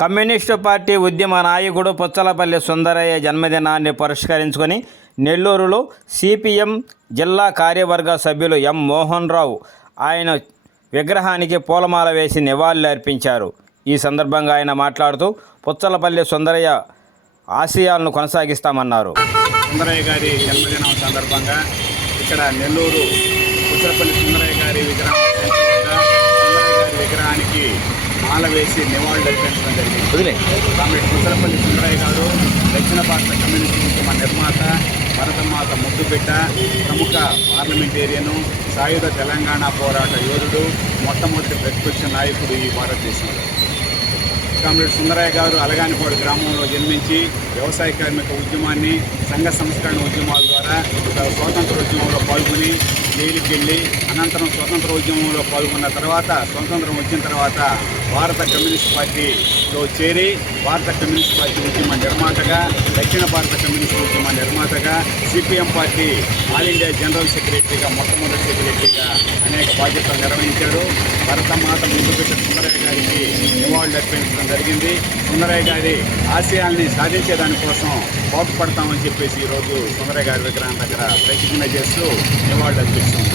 Communist party ఉద్యమ నాయకుడు పుచ్చలపల్లి సుందరయ్య జన్మదినాన్ని పురస్కరించుకొని నెల్లూరులో సిపిఎం జిల్లా కార్యవర్గ సభ్యులు ఎం మోహన్ రావు ఆయన విగ్రహానికి పూలమాల వేసి నివాళులర్పించారు. ఈ సందర్భంగా ఆయన మాట్లాడుతూ పుచ్చలపల్లి సుందరయ్య ఆశయాలను కొనసాగిస్తామన్నారు. సుందరయ్య గారి జన్మదినం సందర్భంగా ఇక్కడ నెల్లూరు పుచ్చలపల్లి సుందరయ్య గారి విగ్రహం సందర్భంగా సుందరయ్య గారి విగ్రహానికి మాల వేసి నివాళులు అర్పించడం జరిగింది. వదిలే. కుచరపల్లి సుందరయ్య గారు దక్షిణ భారత కమ్యూనిస్ట్ ఉద్యమ నిర్మాత భరతమాత ముద్దుబిడ్డ ప్రముఖ పార్లమెంటేరియను సాయుధ తెలంగాణ పోరాట యోధుడు మొట్టమొదటి ప్రతిపక్ష నాయకుడు ఈ భారతదేశంలో. కామ్రేడ్ సుందరయ్య గారు అలగానిపాడు గ్రామంలో జన్మించి వ్యవసాయ కార్మిక ఉద్యమాన్ని సంఘ సంస్కరణ ఉద్యమాల ద్వారా స్వాతంత్ర ఉద్యమంలో పాల్గొని జైలుకి వెళ్ళి అనంతరం స్వతంత్ర ఉద్యమంలో పాల్గొన్న తర్వాత స్వతంత్రం వచ్చిన తర్వాత భారత కమ్యూనిస్ట్ పార్టీలో చేరి భారత కమ్యూనిస్ట్ పార్టీ ఉద్యమ నిర్మాతగా దక్షిణ భారత కమ్యూనిస్ట్ ఉద్యమ నిర్మాతగా CPM party all India general సెక్రటరీగా మొట్టమొదటి సెక్రటరీగా అనేక బాధ్యతలు నిర్వహించారు. భరతమాత ముందు పెట్టిన సుందరయ్య గారి నివాళులు అర్పించడం జరిగింది. సుందరయ్య గారి ఆశయాల్ని సాధించే దానికోసం పాటుపడతామని చెప్పేసి ఈరోజు సుందరయ్య గారి విగ్రహం దగ్గర ప్రతిజ్ఞ చేస్తూ నివాళులు అర్పిస్తుంది